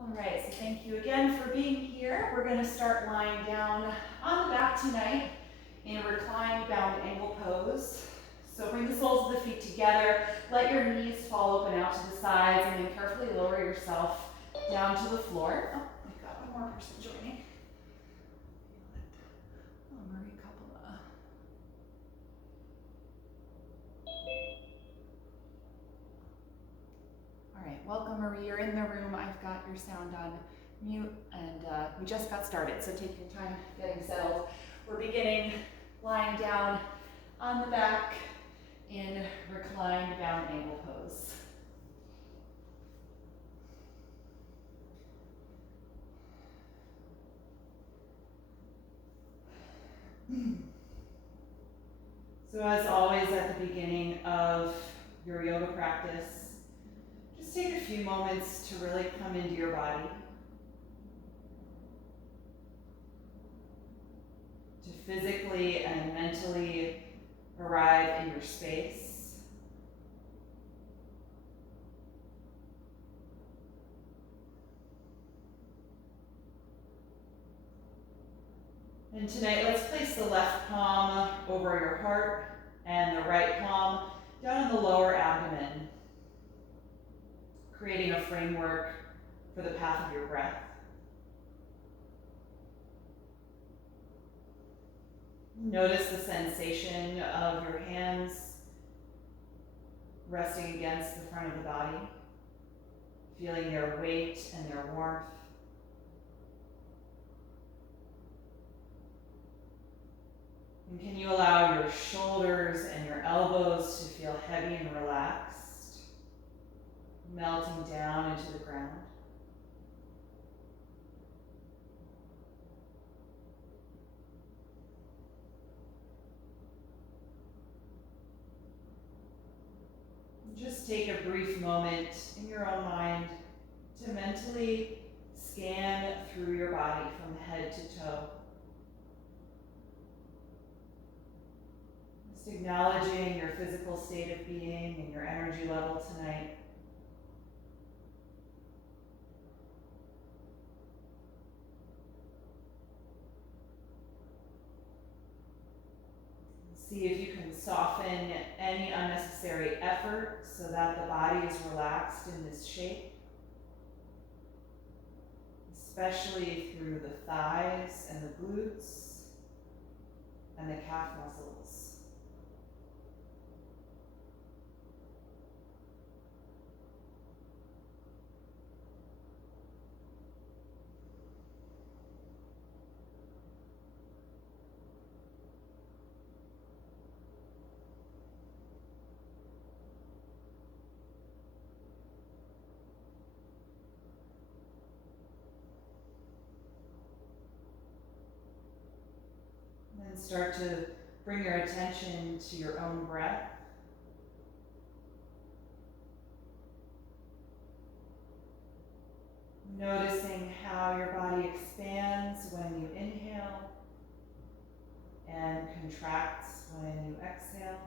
All right, so thank you again for being here. We're going to start lying down on the back tonight in a reclined bound angle pose. So bring the soles of the feet together, let your knees fall open out to the sides, and then carefully lower yourself down to the floor. Oh, I've got one more person joining. Oh, Marie Coppola. All right, welcome Marie, you're in the room. I've got your sound on mute and we just got started, so take your time getting settled. We're beginning lying down on the back in reclined bound angle pose. So as always at the beginning of your yoga practice, just take a few moments to really come into your body, to physically and mentally arrive in your space. And tonight, let's place the left palm over your heart and the right palm down in the lower abdomen, creating a framework for the path of your breath. Notice the sensation of your hands resting against the front of the body, feeling their weight and their warmth. And can you allow your shoulders and your elbows to feel heavy and relaxed, melting down into the ground? Just take a brief moment in your own mind to mentally scan through your body from head to toe. Just acknowledging your physical state of being and your energy level tonight. See if you can soften any unnecessary effort so that the body is relaxed in this shape, especially through the thighs and the glutes and the calf muscles. And start to bring your attention to your own breath. Noticing how your body expands when you inhale and contracts when you exhale.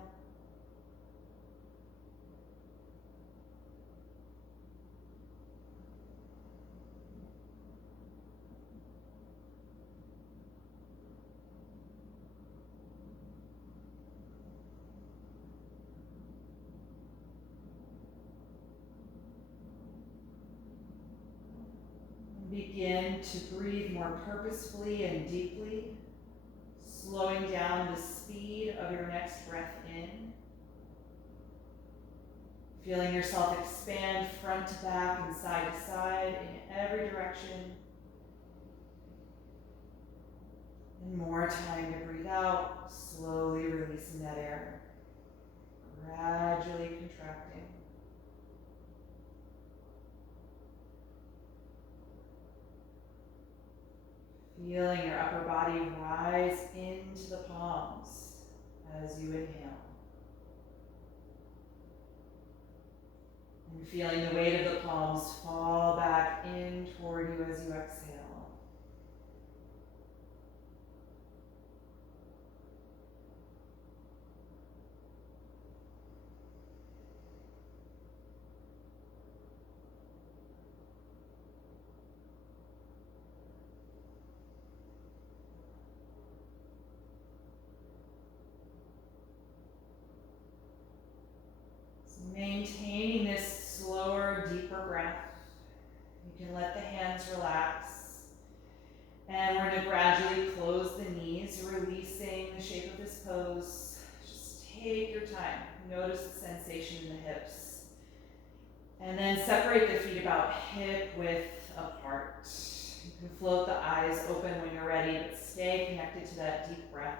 Begin to breathe more purposefully and deeply, slowing down the speed of your next breath in. Feeling yourself expand front to back and side to side in every direction. And more time to breathe out, slowly releasing that air, gradually contracting. Feeling your upper body rise into the palms as you inhale. And feeling the weight of the palms fall back in toward you as you exhale. maintaining this slower, deeper breath. You can let the hands relax. And we're gonna gradually close the knees, releasing the shape of this pose. Just take your time. Notice the sensation in the hips. And then separate the feet about hip width apart. You can float the eyes open when you're ready, but stay connected to that deep breath.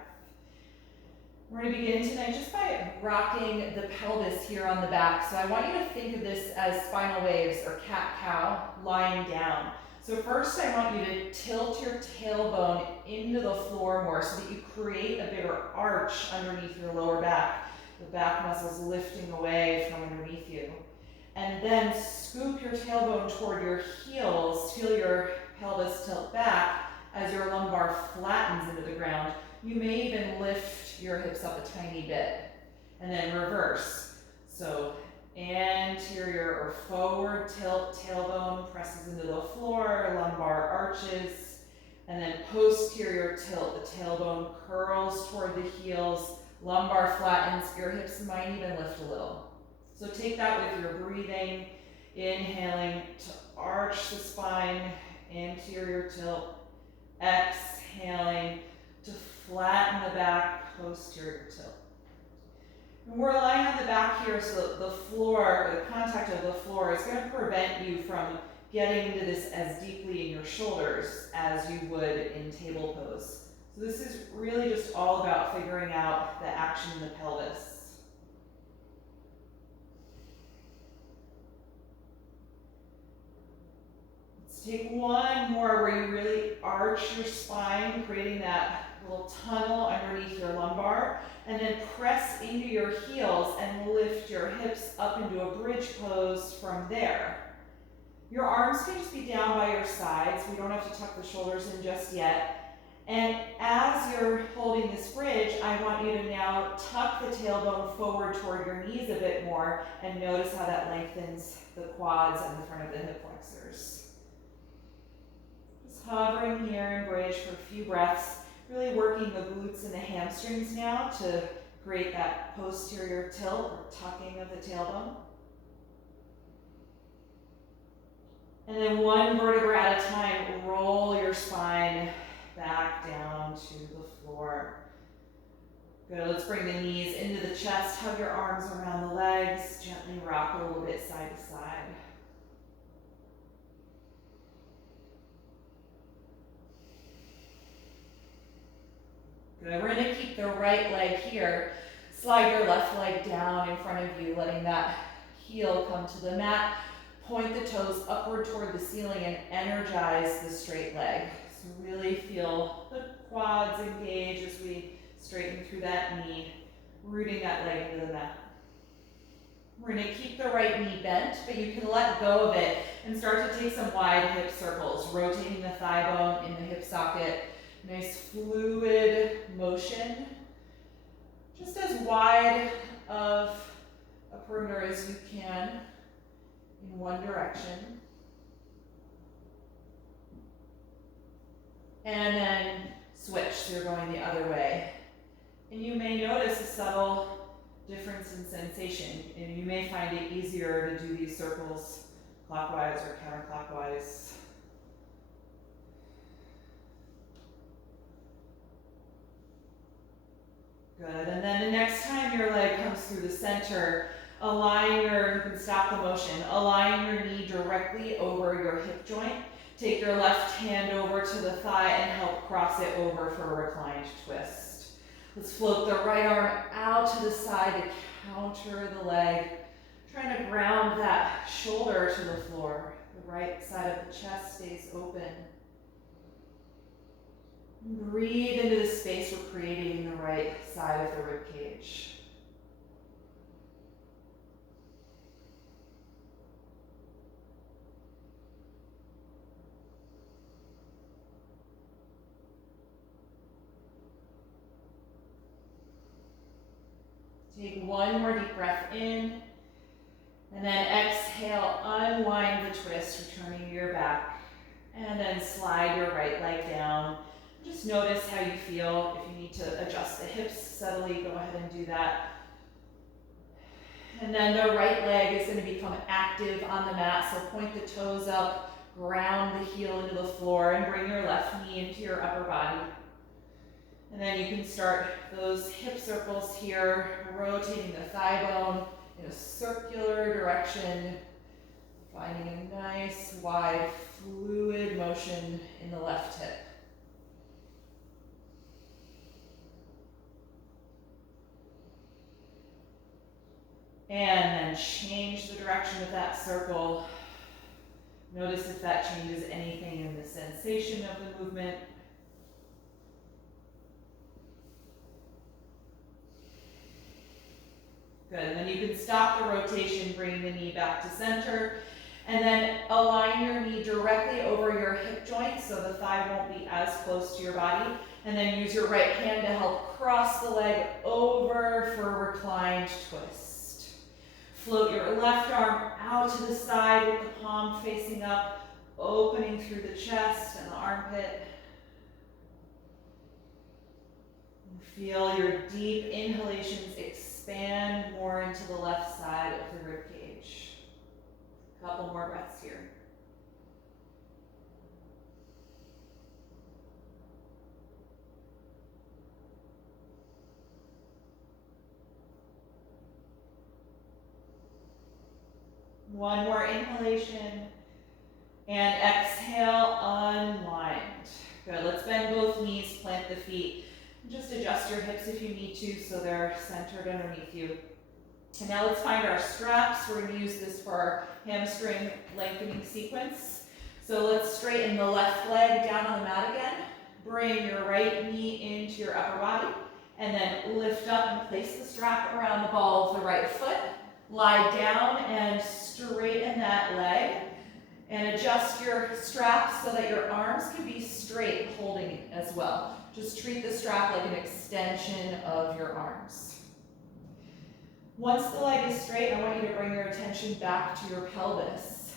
We're going to begin tonight just by rocking the pelvis here on the back. So I want you to think of this as spinal waves or cat-cow lying down. So first I want you to tilt your tailbone into the floor more so that you create a bigger arch underneath your lower back. The back muscles lifting away from underneath you. And then scoop your tailbone toward your heels. Feel your pelvis tilt back as your lumbar flattens into the ground. You may even lift your hips up a tiny bit. And then reverse. So anterior or forward tilt, tailbone presses into the floor, lumbar arches. And then posterior tilt, the tailbone curls toward the heels, lumbar flattens, your hips might even lift a little. So take that with your breathing, inhaling to arch the spine, anterior tilt, exhaling to flatten the back, posterior tilt. And we're lying on the back here so the floor, the contact of the floor is going to prevent you from getting into this as deeply in your shoulders as you would in table pose. So this is really just all about figuring out the action in the pelvis. Take one more where you really arch your spine, creating that little tunnel underneath your lumbar, and then press into your heels and lift your hips up into a bridge pose from there. Your arms can just be down by your sides. We don't have to tuck the shoulders in just yet. And as you're holding this bridge, I want you to now tuck the tailbone forward toward your knees a bit more and notice how that lengthens the quads and the front of the hip flexors. Hovering here in bridge for a few breaths, really working the glutes and the hamstrings now to create that posterior tilt or tucking of the tailbone. And then one vertebra at a time, roll your spine back down to the floor. Good, let's bring the knees into the chest, hug your arms around the legs, gently rock a little bit side to side. Good. We're going to keep the right leg here. Slide your left leg down in front of you, letting that heel come to the mat. Point the toes upward toward the ceiling and energize the straight leg. So really feel the quads engage as we straighten through that knee, rooting that leg into the mat. We're going to keep the right knee bent, but you can let go of it and start to take some wide hip circles, rotating the thigh bone in the hip socket. Nice fluid motion, just as wide of a perimeter as you can in one direction. And then switch, so you're going the other way. And you may notice a subtle difference in sensation, and you may find it easier to do these circles clockwise or counterclockwise. Good, and then the next time your leg comes through the center, you can stop the motion, align your knee directly over your hip joint. Take your left hand over to the thigh and help cross it over for a reclined twist. Let's float the right arm out to the side to counter the leg, trying to ground that shoulder to the floor. The right side of the chest stays open. Breathe into the space we're creating in the right side of the rib cage. Take one more deep breath in, and then exhale, unwind the twist, returning to your back, and then slide your right leg down. Just notice how you feel. If you need to adjust the hips subtly, go ahead and do that. And then the right leg is going to become active on the mat, so point the toes up, ground the heel into the floor, and bring your left knee into your upper body. And then you can start those hip circles here, rotating the thigh bone in a circular direction, finding a nice, wide, fluid motion in the left hip. And then change the direction of that circle. Notice if that changes anything in the sensation of the movement. Good, and then you can stop the rotation, bring the knee back to center, and then align your knee directly over your hip joint so the thigh won't be as close to your body. And then use your right hand to help cross the leg over for a reclined twist. Float your left arm out to the side with the palm facing up, opening through the chest and the armpit. And feel your deep inhalations expand more into the left side of the rib cage. A couple more breaths here. One more inhalation, and exhale, unwind. Good, let's bend both knees, plant the feet. Just adjust your hips if you need to so they're centered underneath you. And now let's find our straps. We're going to use this for our hamstring lengthening sequence. So let's straighten the left leg down on the mat again. Bring your right knee into your upper body, and then lift up and place the strap around the ball of the right foot. Lie down and straighten that leg, and adjust your strap so that your arms can be straight, holding it as well. Just treat the strap like an extension of your arms. Once the leg is straight, I want you to bring your attention back to your pelvis.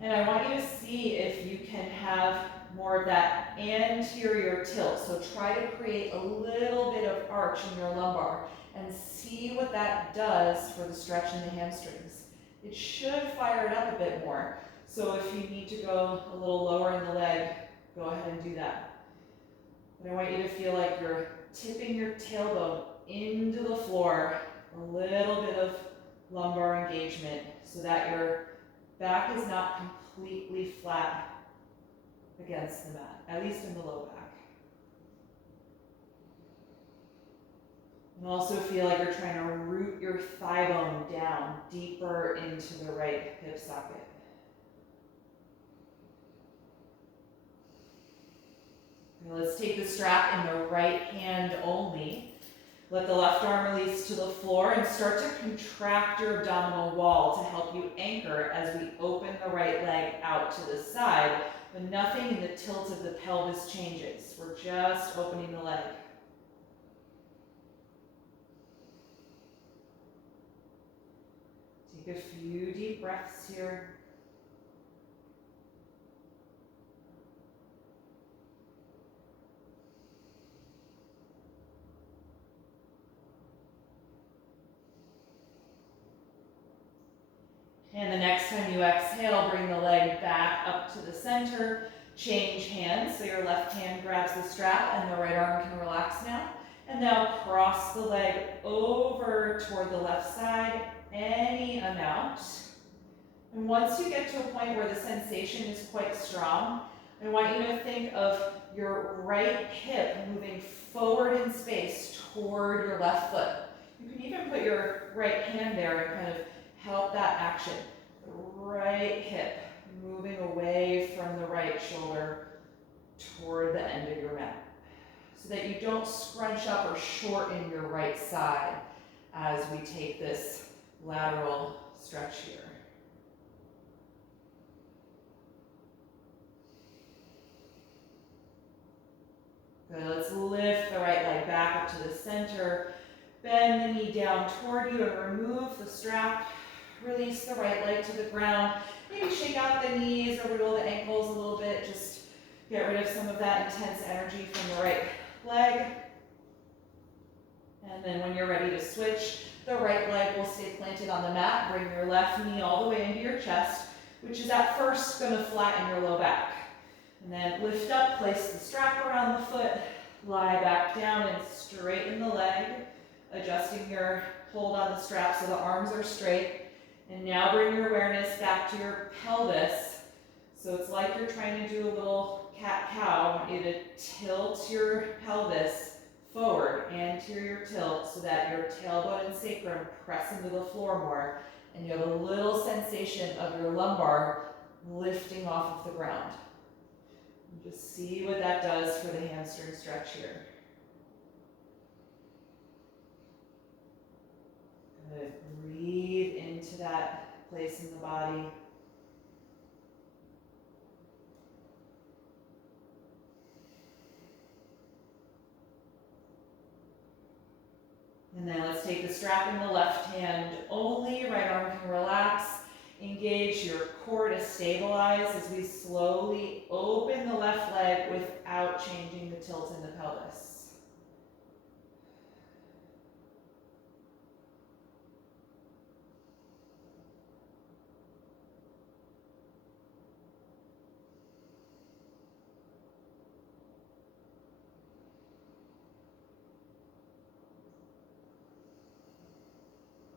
And I want you to see if you can have more of that anterior tilt. So try to create a little bit of arch in your lumbar and see what that does for the stretch in the hamstrings. It should fire it up a bit more. So if you need to go a little lower in the leg, go ahead and do that. But I want you to feel like you're tipping your tailbone into the floor, a little bit of lumbar engagement so that your back is not completely flat against the mat, at least in the low back. And also feel like you're trying to root your thigh bone down deeper into the right hip socket. Now let's take the strap in the right hand only. Let the left arm release to the floor and start to contract your abdominal wall to help you anchor as we open the right leg out to the side, but nothing in the tilt of the pelvis changes. We're just opening the leg. Take a few deep breaths here. And the next time you exhale, bring the leg back up to the center. Change hands, so your left hand grabs the strap and the right arm can relax now. And now cross the leg over toward the left side, any amount. And once you get to a point where the sensation is quite strong, I want you to think of your right hip moving forward in space toward your left foot. You can even put your right hand there and kind of help that action. The right hip moving away from the right shoulder toward the end of your mat, so that you don't scrunch up or shorten your right side as we take this lateral stretch here. Good, let's lift the right leg back up to the center. Bend the knee down toward you and remove the strap. Release the right leg to the ground. Maybe shake out the knees or wiggle the ankles a little bit. Just get rid of some of that intense energy from the right leg. And then when you're ready to switch, The right leg will stay planted on the mat. Bring your left knee all the way into your chest, which is at first going to flatten your low back. And then lift up, place the strap around the foot, lie back down and straighten the leg, adjusting your hold on the strap so the arms are straight. And now bring your awareness back to your pelvis. So it's like you're trying to do a little cat-cow. You need to tilt your pelvis forward, anterior tilt, so that your tailbone and sacrum press into the floor more, and you have a little sensation of your lumbar lifting off of the ground. And just see what that does for the hamstring stretch here. Good. Breathe into that place in the body. And then let's take the strap in the left hand only, right arm can relax. Engage your core to stabilize as we slowly open the left leg without changing the tilt in the pelvis.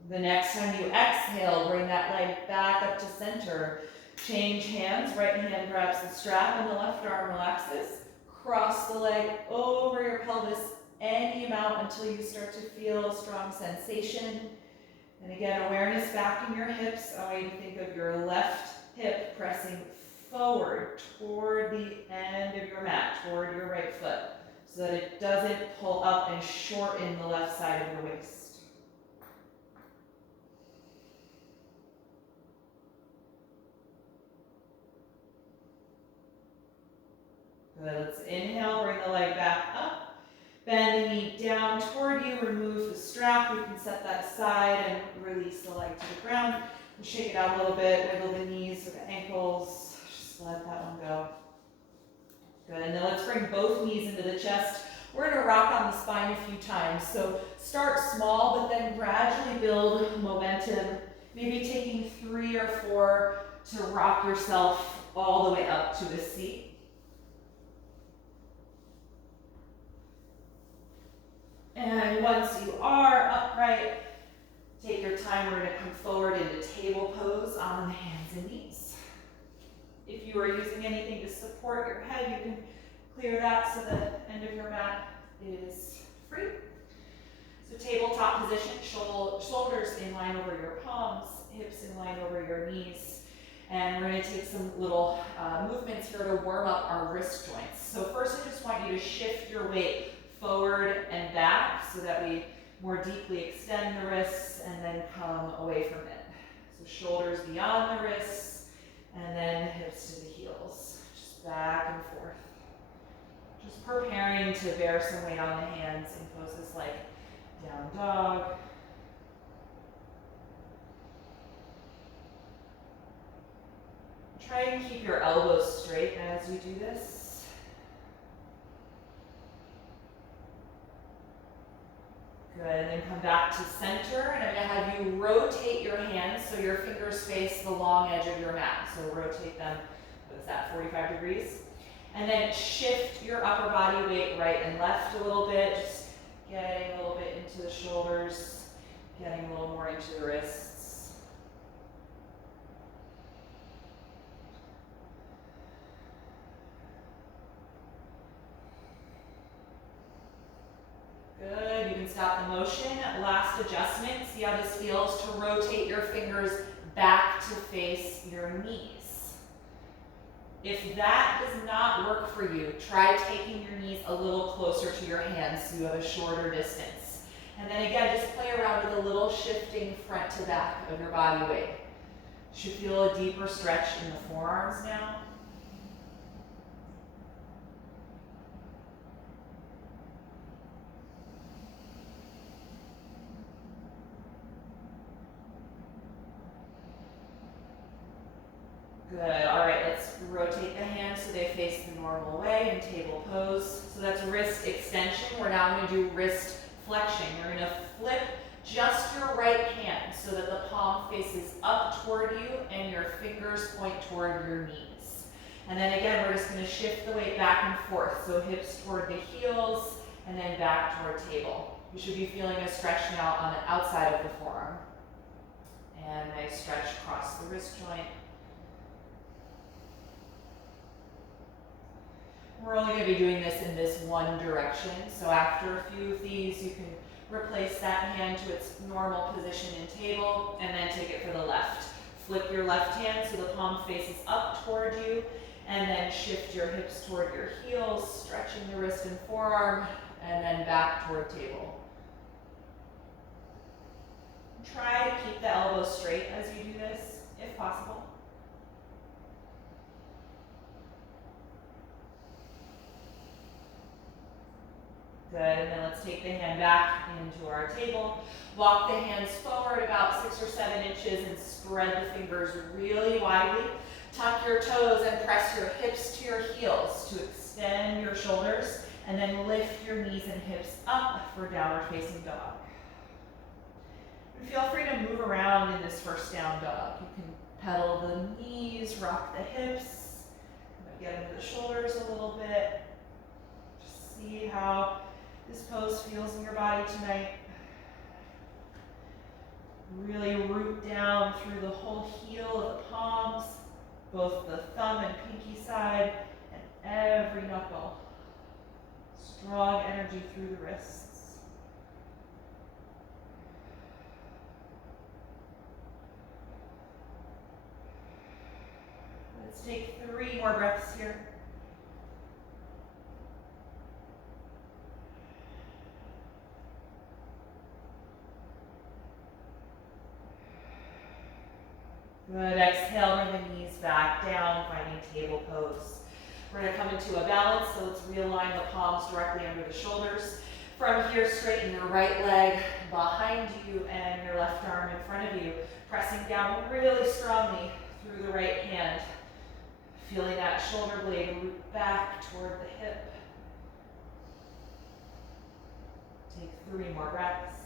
The next time you exhale, bring that leg back up to center. Change hands. Right hand grabs the strap and the left arm relaxes. Cross the leg over your pelvis any amount until you start to feel a strong sensation. And again, awareness back in your hips. I want you to think of your left hip pressing forward toward the end of your mat, toward your right foot, so that it doesn't pull up and shorten the left side of your waist. Good. Let's inhale, bring the leg back up. Bend the knee down toward you, remove the strap. You can set that aside and release the leg to the ground. And shake it out a little bit, wiggle the knees or the ankles. Just let that one go. Good, and then let's bring both knees into the chest. We're gonna rock on the spine a few times. So start small, but then gradually build momentum. Maybe taking 3 or 4 to rock yourself all the way up to a seat. And once you are upright, take your time. We're going to come forward into table pose on the hands and knees. If you are using anything to support your head, you can clear that so the end of your mat is free. So tabletop position, shoulders in line over your palms, hips in line over your knees. And we're going to take some little movements here to warm up our wrist joints. So first I just want you to shift your weight forward and back so that we more deeply extend the wrists and then come away from it. So shoulders beyond the wrists and then hips to the heels. Just back and forth. Just preparing to bear some weight on the hands in poses like down dog. Try and keep your elbows straight as you do this. Good, and then come back to center, and I'm going to have you rotate your hands so your fingers face the long edge of your mat. So rotate them, what is that, 45 degrees? And then shift your upper body weight right and left a little bit, just getting a little bit into the shoulders, getting a little more into the wrists. Good, you can stop the motion. Last adjustment, see how this feels to rotate your fingers back to face your knees. If that does not work for you, try taking your knees a little closer to your hands so you have a shorter distance. And then again, just play around with a little shifting front to back of your body weight. You should feel a deeper stretch in the forearms now. Good, all right, let's rotate the hands so they face the normal way in table pose. So that's wrist extension. We're now gonna do wrist flexion. You're gonna flip Just your right hand so that the palm faces up toward you and your fingers point toward your knees. And then again, we're just going to shift the weight back and forth. So hips toward the heels and then back toward table. You should be feeling a stretch now on the outside of the forearm. And nice stretch across the wrist joint. We're only going to be doing this in this one direction. So after a few of these, you can replace that hand to its normal position in table and then take it for the left. Flip your left hand so the palm faces up toward you and then shift your hips toward your heels, stretching the wrist and forearm, and then back toward table. Try to keep the elbows straight as you do this, if possible. Good, and then let's take the hand back into our table. Walk the hands forward about 6 or 7 inches and spread the fingers really widely. Tuck your toes and press your hips to your heels to extend your shoulders, and then lift your knees and hips up for downward facing dog. And feel free to move around in this first down dog. You can pedal the knees, rock the hips, get into the shoulders a little bit. Just see how this pose feels in your body tonight. Really root down through the whole heel of the palms, both the thumb and pinky side, and every knuckle. Strong energy through the wrists. Let's take 3 more breaths here. Good, exhale, bring the knees back down, finding table pose. We're going to come into a balance, so let's realign the palms directly under the shoulders. From here, straighten your right leg behind you and your left arm in front of you, pressing down really strongly through the right hand. Feeling that shoulder blade root back toward the hip. Take 3 more breaths.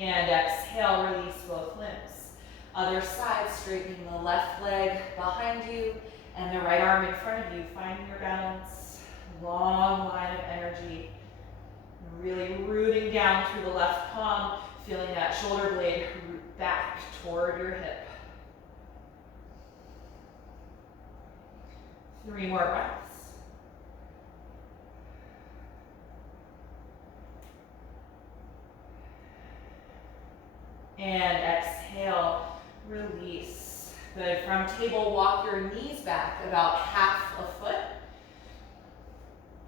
And exhale, release both limbs. Other side, straightening the left leg behind you and the right arm in front of you, finding your balance. Long line of energy. Really rooting down through the left palm, feeling that shoulder blade root back toward your hip. 3 more breaths. And exhale, release. Good. From table, walk your knees back about half a foot.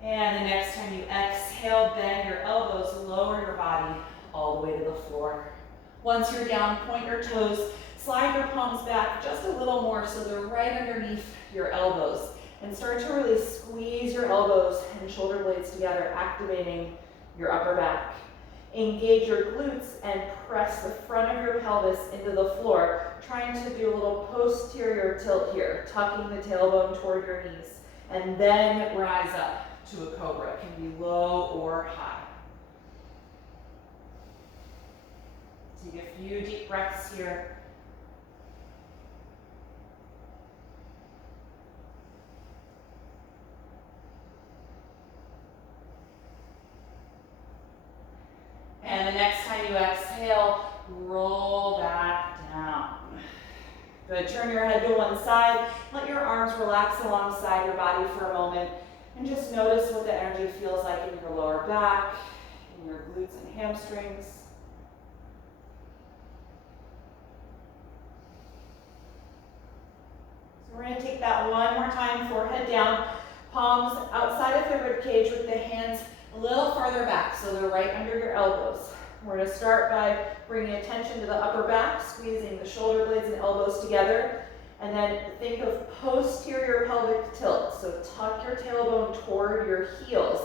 And the next time you exhale, bend your elbows, lower your body all the way to the floor. Once you're down, point your toes, slide your palms back just a little more so they're right underneath your elbows. And start to really squeeze your elbows and shoulder blades together, activating your upper back. Engage your glutes and press the front of your pelvis into the floor, trying to do a little posterior tilt here, tucking the tailbone toward your knees, and then rise up to a cobra. It can be low or high. Take a few deep breaths here. And the next time you exhale, roll back down. Good, turn your head to one side. Let your arms relax alongside your body for a moment. And just notice what the energy feels like in your lower back, in your glutes and hamstrings. So we're going to take that one more time, forehead down, palms outside of the rib cage with the hands a little farther back, so they're right under your elbows. We're going to start by bringing attention to the upper back, squeezing the shoulder blades and elbows together, and then think of posterior pelvic tilt. So tuck your tailbone toward your heels,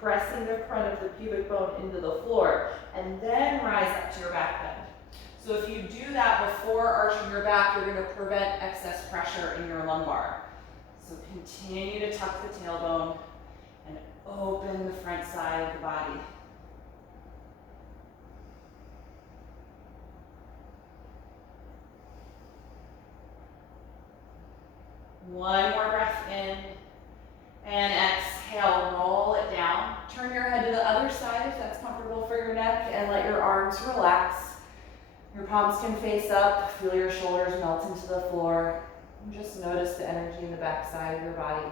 pressing the front of the pubic bone into the floor, and then rise up to your back bend. So if you do that before arching your back, you're going to prevent excess pressure in your lumbar. So continue to tuck the tailbone and open the front side of the body. One more breath in, and exhale, roll it down. Turn your head to the other side if that's comfortable for your neck, and let your arms relax. Your palms can face up, feel your shoulders melt into the floor, and just notice the energy in the back side of your body.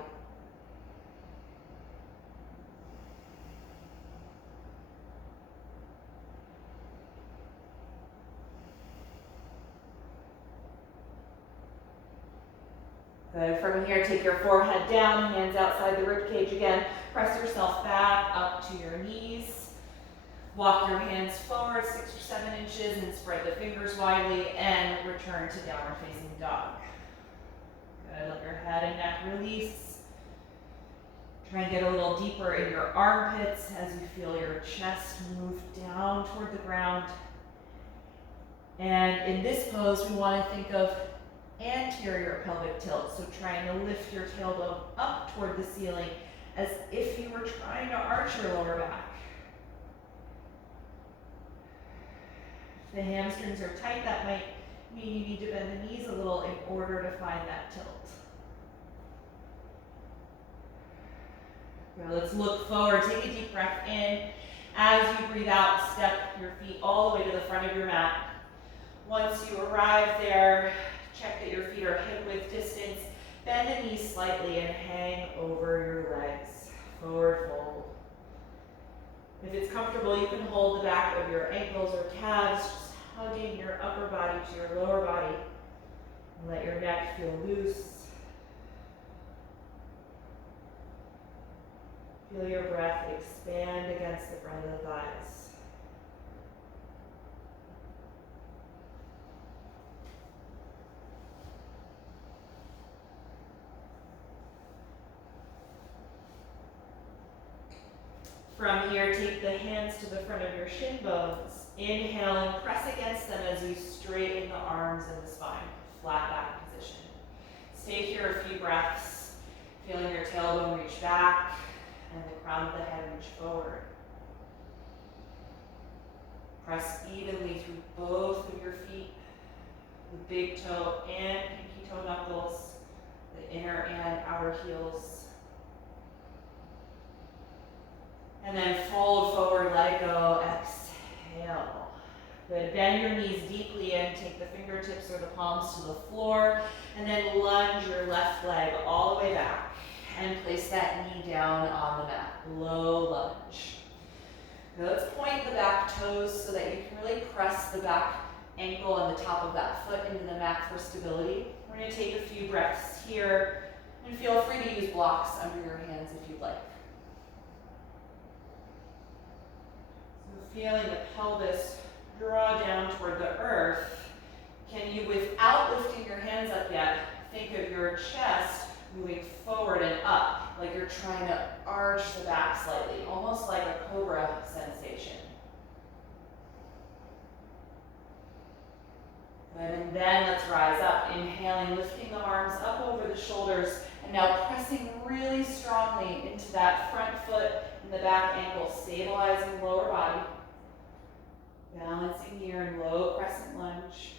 Good. From here, take your forehead down, hands outside the ribcage again. Press yourself back up to your knees. Walk your hands forward 6 or 7 inches and spread the fingers widely and return to downward facing dog. Good. Let your head and neck release. Try and get a little deeper in your armpits as you feel your chest move down toward the ground. And in this pose, we want to think of anterior pelvic tilt, so trying to lift your tailbone up toward the ceiling as if you were trying to arch your lower back. If the hamstrings are tight, that might mean you need to bend the knees a little in order to find that tilt. Now let's look forward. Take a deep breath in. As you breathe out, step your feet all the way to the front of your mat. Once you arrive there, check that your feet are hip-width distance. Bend the knees slightly and hang over your legs. Forward fold. If it's comfortable, you can hold the back of your ankles or calves, just hugging your upper body to your lower body. And let your neck feel loose. Feel your breath expand against the front of the thighs. From here, take the hands to the front of your shin bones. Inhale and press against them as you straighten the arms and the spine. Flat back position. Stay here a few breaths, feeling your tailbone reach back and the crown of the head reach forward. Press evenly through both of your feet, the big toe and pinky toe knuckles, the inner and outer heels. And then fold forward, let it go, exhale. Good, bend your knees deeply in, take the fingertips or the palms to the floor, and then lunge your left leg all the way back and place that knee down on the mat, low lunge. Now let's point the back toes so that you can really press the back ankle and the top of that foot into the mat for stability. We're gonna take a few breaths here, and feel free to use blocks under your hands if you'd like. Feeling the pelvis draw down toward the earth, can you, without lifting your hands up yet, think of your chest moving forward and up, like you're trying to arch the back slightly, almost like a cobra sensation. Good, and then let's rise up, inhaling, lifting the arms up over the shoulders, and now pressing really strongly into that front foot and the back ankle, stabilizing the lower body. Balancing here in low crescent lunge.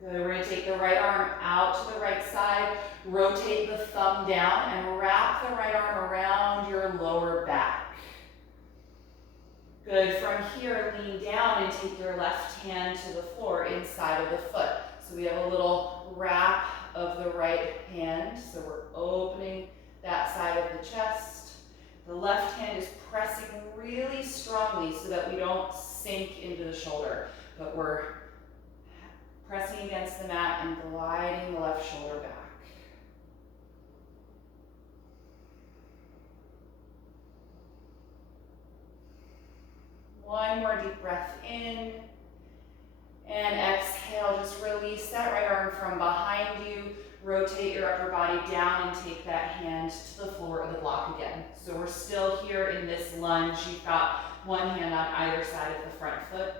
Good, we're going to take the right arm out to the right side, rotate the thumb down, and wrap the right arm around your lower back. Good, from here, lean down and take your left hand to the floor inside of the foot. So we have a little wrap of the right hand, so we're opening that side of the chest. The left hand is pressing really strongly so that we don't sink into the shoulder, but we're pressing against the mat and gliding the left shoulder back. One more deep breath in, and exhale, just release that right arm from behind you. Rotate your upper body down and take that hand to the floor or the block again. So we're still here in this lunge. You've got one hand on either side of the front foot.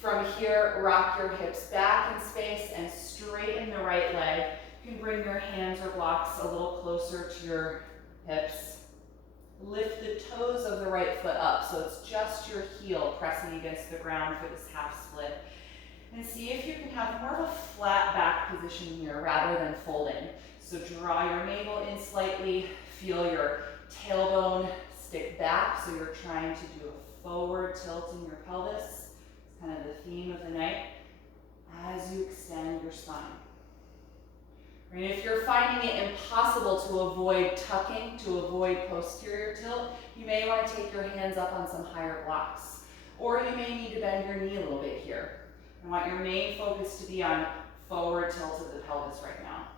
From here, rock your hips back in space and straighten the right leg. You can bring your hands or blocks a little closer to your hips. Lift the toes of the right foot up, so it's just your heel pressing against the ground for this half split. And see if you can have more of a flat back position here rather than folding. So draw your navel in slightly, feel your tailbone stick back, so you're trying to do a forward tilt in your pelvis. It's kind of the theme of the night as you extend your spine. And if you're finding it impossible to avoid tucking, to avoid posterior tilt, you may want to take your hands up on some higher blocks. Or you may need to bend your knee a little bit here. I want your main focus to be on forward tilt of the pelvis right now.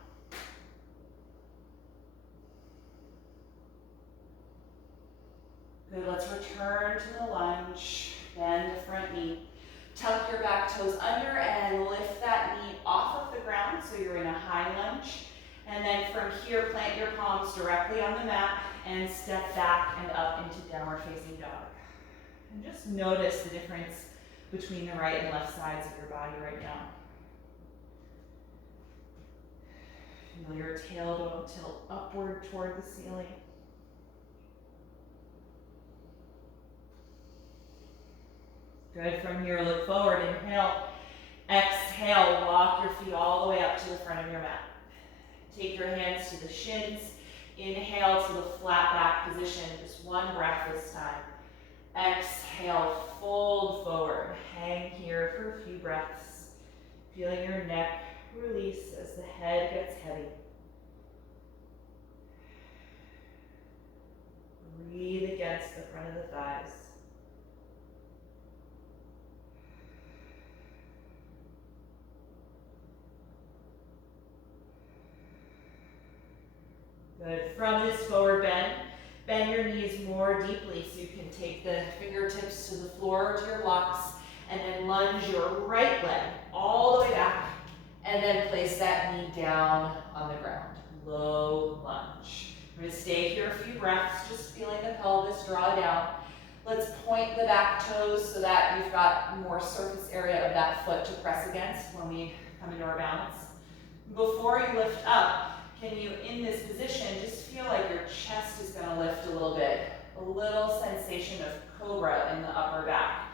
Good, let's return to the lunge. Bend the front knee. Tuck your back toes under and lift that knee off of the ground so you're in a high lunge. And then from here, plant your palms directly on the mat and step back and up into downward facing dog. And just notice the difference between the right and left sides of your body right now. Feel your tailbone tilt upward toward the ceiling. Good, from here, look forward, inhale, exhale, walk your feet all the way up to the front of your mat. Take your hands to the shins, inhale to the flat back position, just one breath this time. Exhale, fold forward, hang here for a few breaths, feeling your neck release as the head gets heavy. Breathe against the front of the thighs. Good. From this forward bend, bend your knees more deeply so you can take the fingertips to the floor or to your blocks, and then lunge your right leg all the way back, and then place that knee down on the ground. Low lunge. We're going to stay here a few breaths, just feeling the pelvis draw down. Let's point the back toes so that you've got more surface area of that foot to press against when we come into our balance. Before you lift up, can you, in this position, just feel like your chest is going to lift a little bit? A little sensation of cobra in the upper back.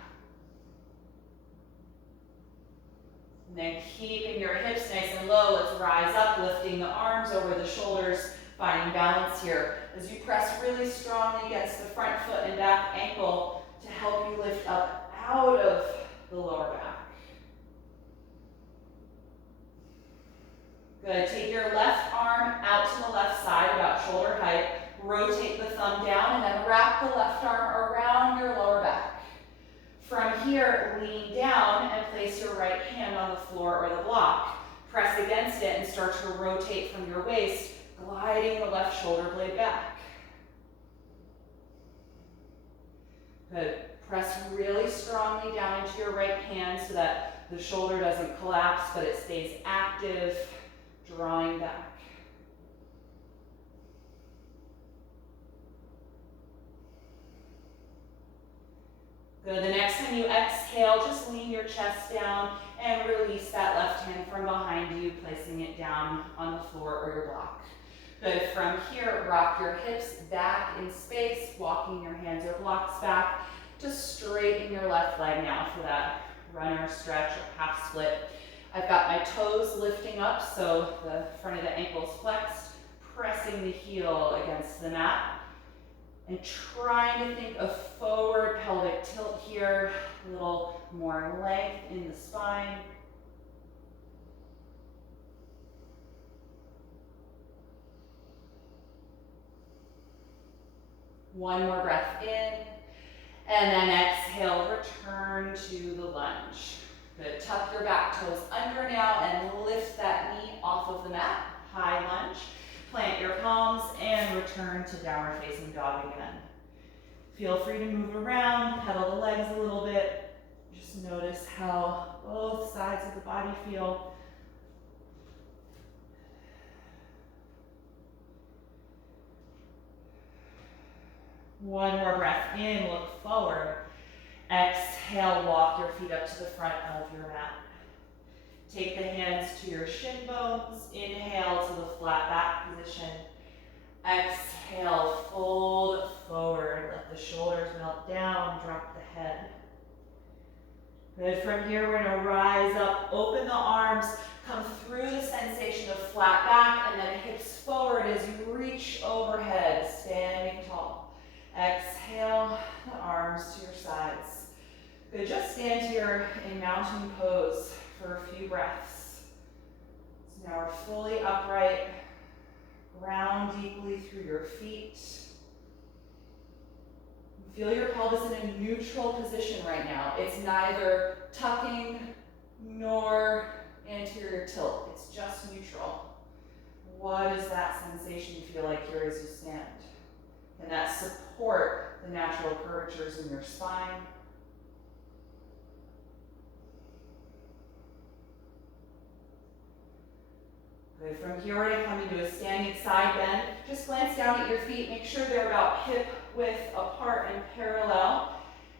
And then keeping your hips nice and low, let's rise up, lifting the arms over the shoulders, finding balance here. As you press really strongly against the front foot and back ankle to help you lift up out of the lower back. Good, take your left arm out to the left side, about shoulder height. Rotate the thumb down and then wrap the left arm around your lower back. From here, lean down and place your right hand on the floor or the block. Press against it and start to rotate from your waist, gliding the left shoulder blade back. Good. Press really strongly down into your right hand so that the shoulder doesn't collapse, but it stays active, drawing back. Good. The next time you exhale, just lean your chest down and release that left hand from behind you, placing it down on the floor or your block. Good. From here, rock your hips back in space, walking your hands or blocks back. Just straighten your left leg now for that runner stretch or half split. I've got my toes lifting up, so the front of the ankle's flexed, pressing the heel against the mat. And trying to think of forward pelvic tilt here, a little more length in the spine. One more breath in, and then exhale, return to the lunge. Good, tuck your back toes under now and lift that knee off of the mat, high lunge. Plant your palms and return to downward facing dog again. Feel free to move around, pedal the legs a little bit. Just notice how both sides of the body feel. One more breath in, look forward. Exhale, walk your feet up to the front of your mat. Take the hands to your shin bones. Inhale to the flat back position. Exhale, fold forward. Let the shoulders melt down, drop the head. Good. From here, we're going to rise up, open the arms, come through the sensation of flat back, and then hips forward as you reach overhead, standing tall. Exhale, the arms to your sides. Good. Just stand here in mountain pose for a few breaths. So now we're fully upright. Ground deeply through your feet. Feel your pelvis in a neutral position right now. It's neither tucking nor anterior tilt. It's just neutral. What does that sensation feel like here as you stand? Can that support the natural curvatures in your spine? Good. From here, we're going to come into a standing side bend. Just glance down at your feet. Make sure they're about hip width apart and parallel.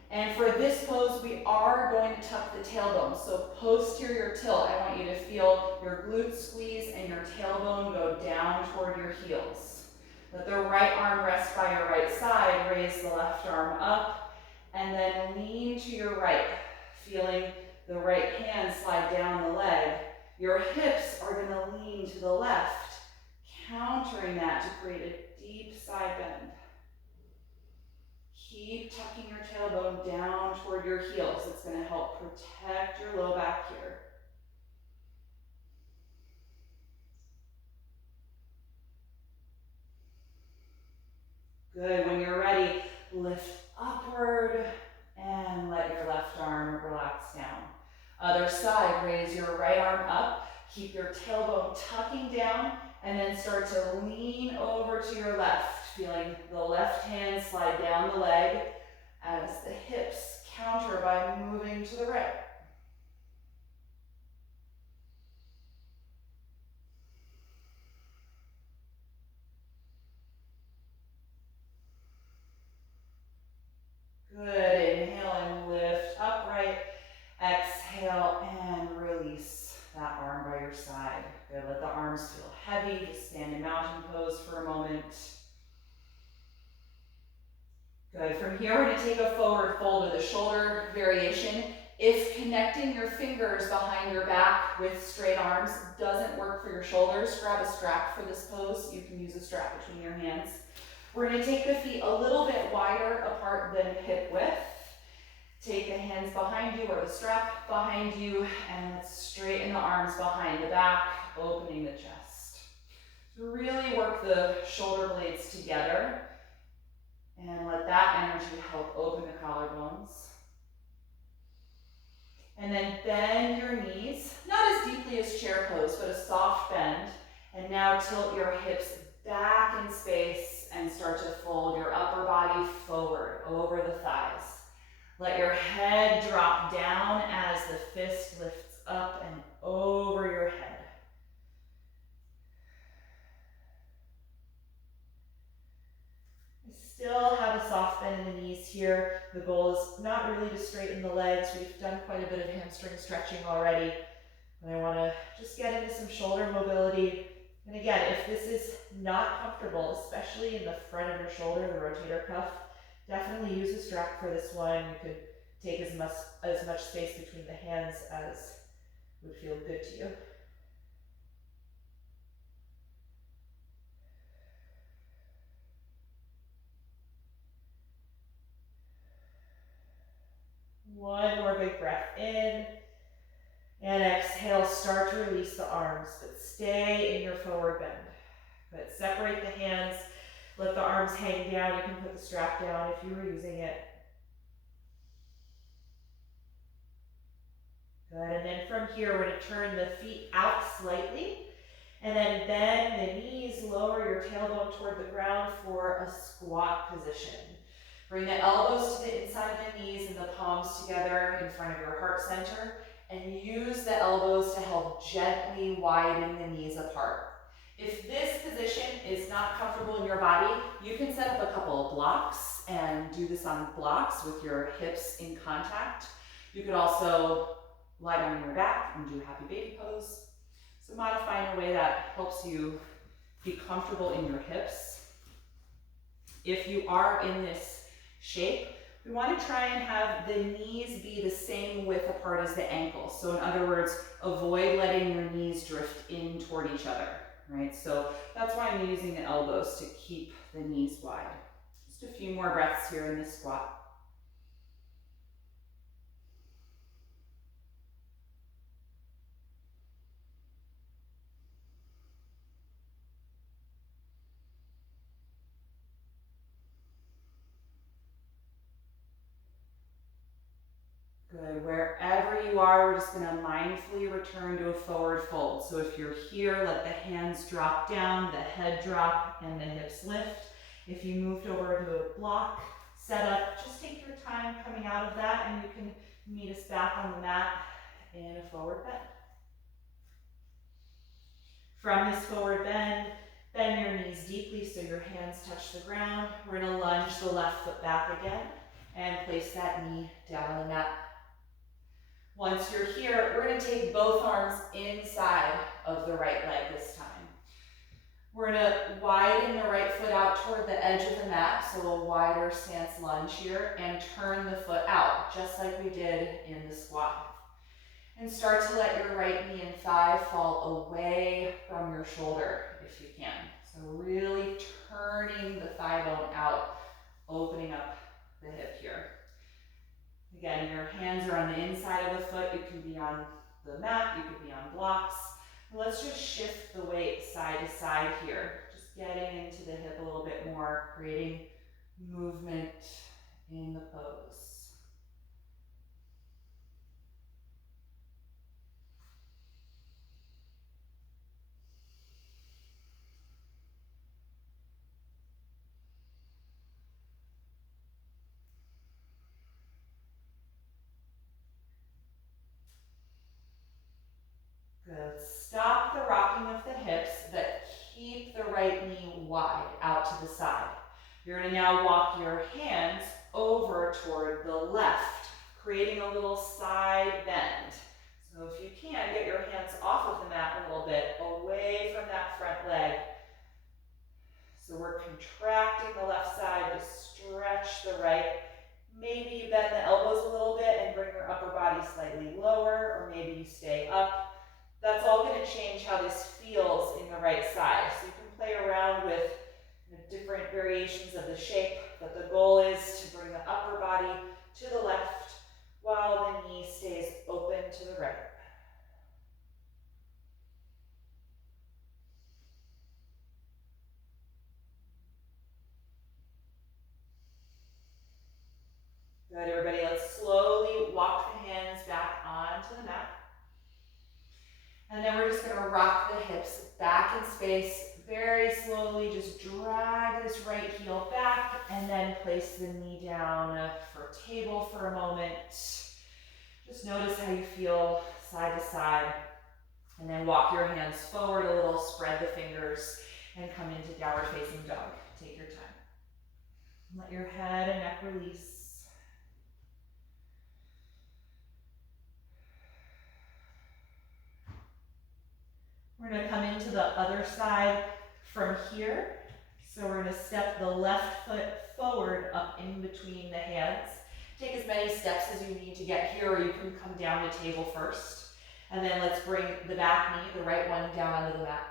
And for this pose, we are going to tuck the tailbone. So posterior tilt, I want you to feel your glutes squeeze and your tailbone go down toward your heels. Let the right arm rest by your right side. Raise the left arm up. And then lean to your right, feeling the right hand slide down the leg. Your hips are going to lean to the left, countering that to create a deep side bend. Keep tucking your tailbone down toward your heels. It's going to help protect your low back here. Good. When you're ready, lift upward and let your left arm relax down. Other side, raise your right arm up, keep your tailbone tucking down, and then start to lean over to your left, feeling the left hand slide down the leg as the hips counter by moving to the right. Good. Inhale and lift upright. Exhale and release that arm by your side. Good. Let the arms feel heavy. Just stand in mountain pose for a moment. Good. From here, we're going to take a forward fold with a shoulder variation. If connecting your fingers behind your back with straight arms doesn't work for your shoulders, grab a strap for this pose. You can use a strap between your hands. We're going to take the feet a little bit wider apart than hip width. Take the hands behind you or the strap behind you, and let's straighten the arms behind the back, opening the chest. So really work the shoulder blades together and let that energy help open the collarbones. And then bend your knees, not as deeply as chair pose, but a soft bend. And now tilt your hips back in space and start to fold your upper body forward over the thighs. Let your head drop down as the fist lifts up and over your head. Still have a soft bend in the knees here. The goal is not really to straighten the legs. We've done quite a bit of hamstring stretching already. And I want to just get into some shoulder mobility. And again, if this is not comfortable, especially in the front of your shoulder, the rotator cuff, definitely use a strap for this one. You could take as much space between the hands as would feel good to you. One more big breath in. And exhale, start to release the arms, but stay in your forward bend. But separate the hands, let the arms hang down. You can put the strap down if you were using it. Good, and then from here, we're going to turn the feet out slightly, and then bend the knees, lower your tailbone toward the ground for a squat position. Bring the elbows to the inside of the knees and the palms together in front of your heart center, and use the elbows to help gently widen the knees apart. If this position is not comfortable in your body, you can set up a couple of blocks and do this on blocks with your hips in contact. You could also lie down on your back and do happy baby pose. So modify in a way that helps you be comfortable in your hips. If you are in this shape, we want to try and have the knees be the same width apart as the ankles. So in other words, avoid letting your knees drift in toward each other, right? So that's why I'm using the elbows to keep the knees wide. Just a few more breaths here in this squat. Good. Wherever you are, we're just going to mindfully return to a forward fold. So if you're here, let the hands drop down, the head drop, and the hips lift. If you moved over to a block setup, just take your time coming out of that, and you can meet us back on the mat in a forward bend. From this forward bend, bend your knees deeply so your hands touch the ground. We're going to lunge the left foot back again and place that knee down on the mat. Once you're here, we're going to take both arms inside of the right leg this time. We're going to widen the right foot out toward the edge of the mat, so a wider stance lunge here, and turn the foot out, just like we did in the squat. And start to let your right knee and thigh fall away from your shoulder if you can. So really turning the thigh bone out, opening up the hip here. Again, your hands are on the inside of the foot. You can be on the mat, you could be on blocks. Let's just shift the weight side to side here. Just getting into the hip a little bit more, creating movement in the pose. Good. Stop the rocking of the hips, but keep the right knee wide out to the side. You're going to now walk your hands over toward the left, creating a little side bend. So if you can, get your hands off of the mat a little bit, away from that front leg. So we're contracting the left side to stretch the right. Maybe you bend the elbows a little bit and bring your upper body slightly lower, or maybe you stay up. That's all going to change how this feels in the right side. So you can play around with different variations of the shape, but the goal is to bring the upper body to the left while the knee stays open to the right. Good, everybody. Let's slowly walk the hands back onto the mat. And then we're just going to rock the hips back in space. Very slowly, just drag this right heel back and then place the knee down for table for a moment. Just notice how you feel side to side. And then walk your hands forward a little, spread the fingers, and come into downward facing dog. Take your time. Let your head and neck release. We're going to come into the other side from here. So we're going to step the left foot forward up in between the hands. Take as many steps as you need to get here, or you can come down to table first. And then let's bring the back knee, the right one, down onto the mat.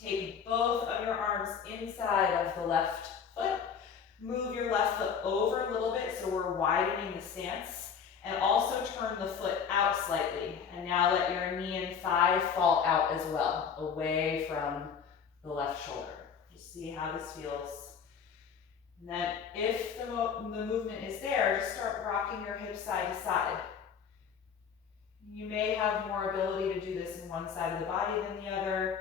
Take both of your arms inside of the left foot. Move your left foot over a little bit so we're widening the stance. And also turn the foot out slightly. And now let your knee and thigh fall out as well, away from the left shoulder. Just see how this feels. And then if the movement is there, just start rocking your hips side to side. You may have more ability to do this in one side of the body than the other.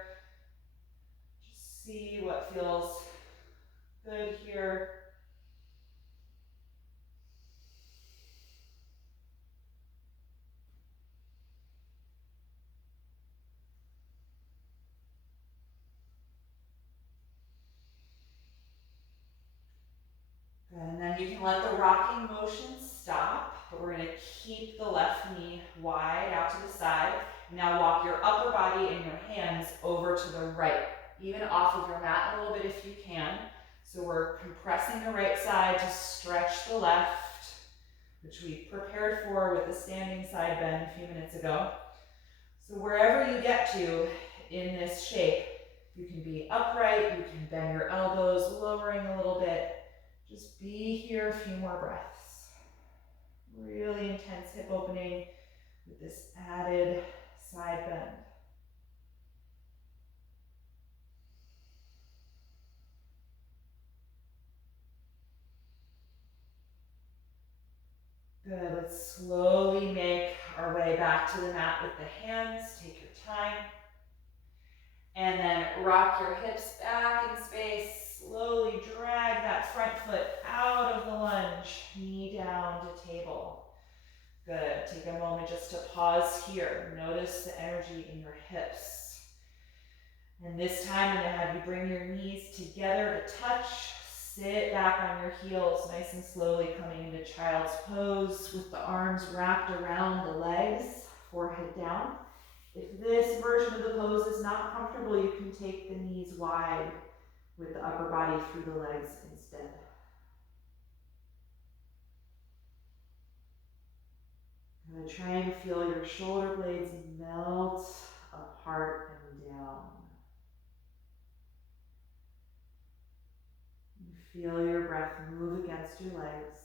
Just see what feels good here. Good, and then you can let the rocking motion stop, but we're gonna keep the left knee wide out to the side. Now walk your upper body and your hands over to the right, even off of your mat a little bit if you can. So we're compressing the right side to stretch the left, which we prepared for with the standing side bend a few minutes ago. So wherever you get to in this shape, you can be upright, you can bend your elbows, lowering a little bit. Just be here a few more breaths. Really intense hip opening with this added side bend. Good, let's slowly make our way back to the mat with the hands. Take your time. And then rock your hips back in space. Slowly drag that front foot out of the lunge. Knee down to table. Good, take a moment just to pause here. Notice the energy in your hips. And this time I'm gonna have you bring your knees together to touch. Sit back on your heels, nice and slowly coming into child's pose with the arms wrapped around the legs, forehead down. If this version of the pose is not comfortable, you can take the knees wide with the upper body through the legs instead. Good, trying to feel your shoulder blades melt apart and down. Feel your breath move against your legs.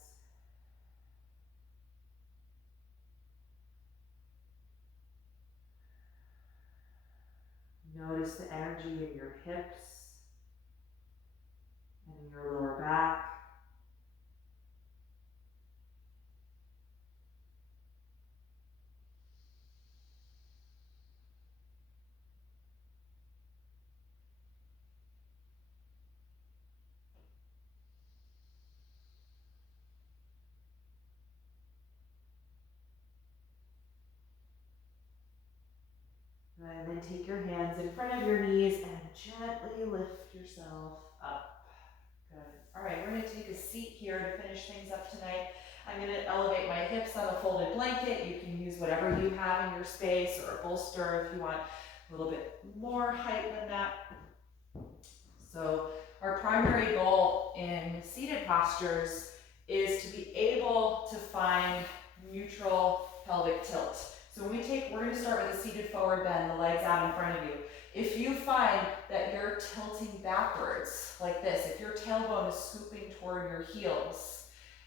Notice the energy in your hips and in your lower back. And then take your hands in front of your knees and gently lift yourself up. Good. All right, we're going to take a seat here to finish things up tonight. I'm going to elevate my hips on a folded blanket. You can use whatever you have in your space or a bolster if you want a little bit more height than that. So our primary goal in seated postures is to be able to find neutral pelvic tilt. So when we're going to start with a seated forward bend, the legs out in front of you. If you find that you're tilting backwards like this, if your tailbone is scooping toward your heels,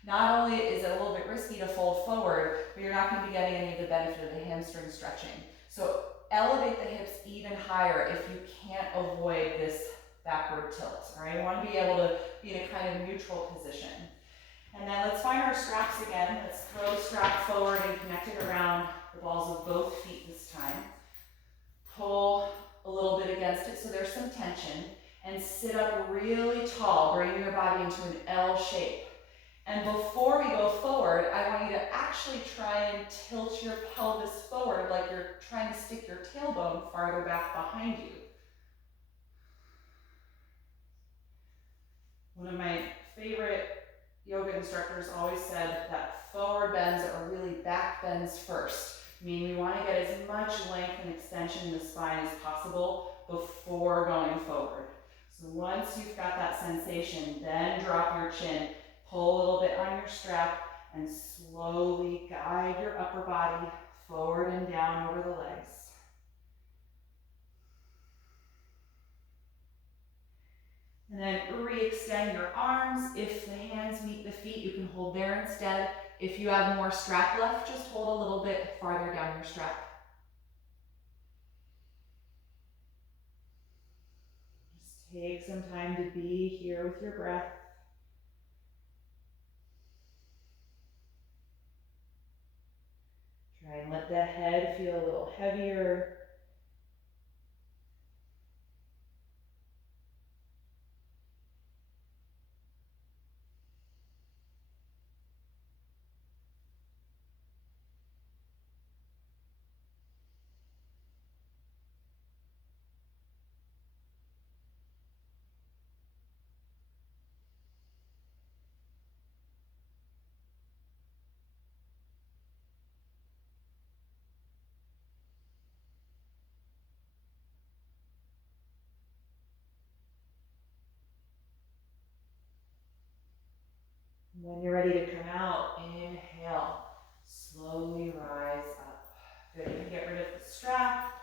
not only is it a little bit risky to fold forward, but you're not going to be getting any of the benefit of the hamstring stretching. So elevate the hips even higher if you can't avoid this backward tilt. All right, you want to be able to be in a kind of neutral position. And then let's find our straps again. Let's throw the strap forward and connect it around the balls of both feet this time. Pull a little bit against it so there's some tension. And sit up really tall, bringing your body into an L shape. And before we go forward, I want you to actually try and tilt your pelvis forward like you're trying to stick your tailbone farther back behind you. One of my favorite yoga instructors always said that forward bends are really back bends first. Meaning we want to get as much length and extension in the spine as possible before going forward. So once you've got that sensation, then drop your chin, pull a little bit on your strap, and slowly guide your upper body forward and down over the legs. And then re-extend your arms. If the hands meet the feet, you can hold there instead. If you have more strap left, just hold a little bit farther down your strap. Just take some time to be here with your breath. Try and let the head feel a little heavier. When you're ready to come out, inhale, slowly rise up. Good, you can get rid of the strap.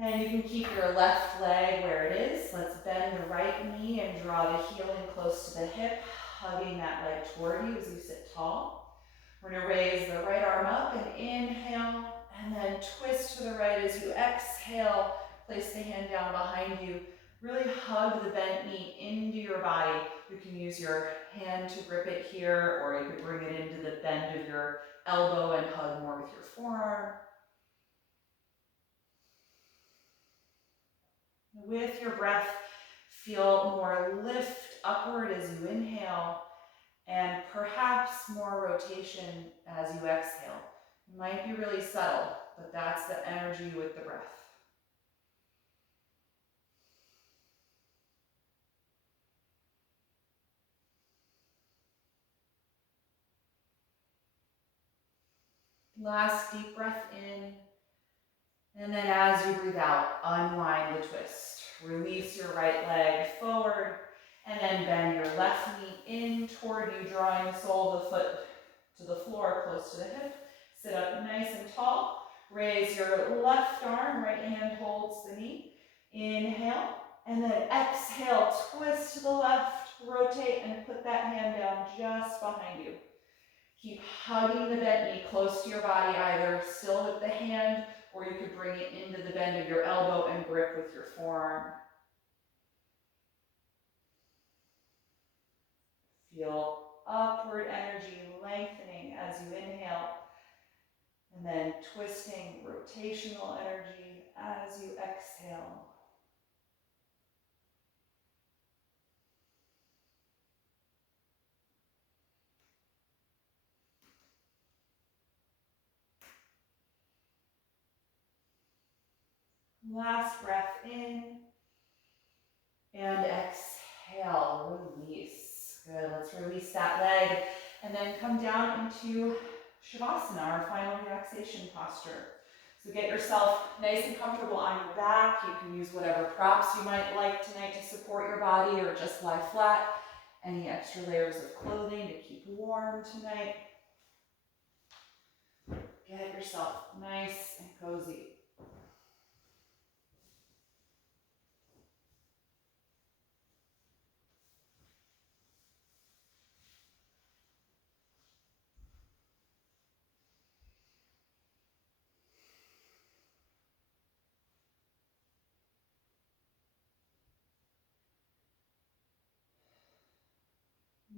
And you can keep your left leg where it is. Let's bend the right knee and draw the heel in close to the hip, hugging that leg toward you as you sit tall. We're gonna raise the right arm up and inhale, and then twist to the right as you exhale. Place the hand down behind you. Really hug the bent knee into your body. You can use your hand to grip it here, or you could bring it into the bend of your elbow and hug more with your forearm. With your breath, feel more lift upward as you inhale, and perhaps more rotation as you exhale. It might be really subtle, but that's the energy with the breath. Last deep breath in, and then as you breathe out, unwind the twist. Release your right leg forward, and then bend your left knee in toward you, drawing the sole of the foot to the floor, close to the hip. Sit up nice and tall. Raise your left arm, right hand holds the knee. Inhale, and then exhale, twist to the left, rotate, and put that hand down just behind you. Keep hugging the bent knee close to your body, either still with the hand, or you could bring it into the bend of your elbow and grip with your forearm. Feel upward energy lengthening as you inhale, and then twisting rotational energy as you exhale. Last breath in, and exhale, release. Good, let's release that leg, and then come down into Shavasana, our final relaxation posture. So get yourself nice and comfortable on your back. You can use whatever props you might like tonight to support your body, or just lie flat. Any extra layers of clothing to keep warm tonight. Get yourself nice and cozy.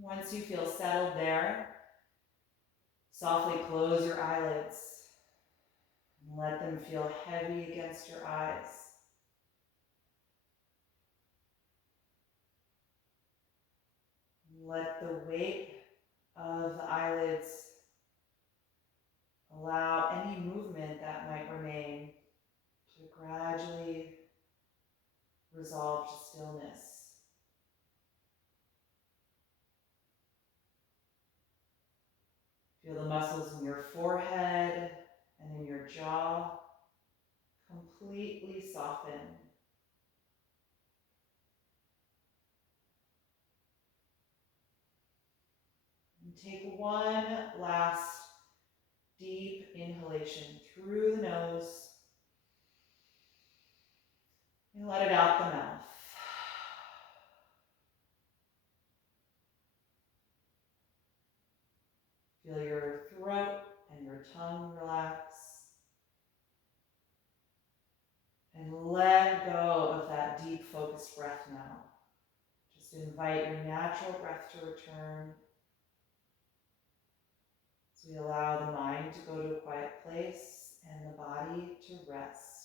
Once you feel settled there, softly close your eyelids and let them feel heavy against your eyes. Let the weight of the eyelids allow any movement that might remain to gradually resolve to stillness. Feel the muscles in your forehead and in your jaw completely soften. And take one last deep inhalation through the nose and let it out the mouth. Feel your throat and your tongue relax. And let go of that deep focused breath now. Just invite your natural breath to return. So we allow the mind to go to a quiet place and the body to rest.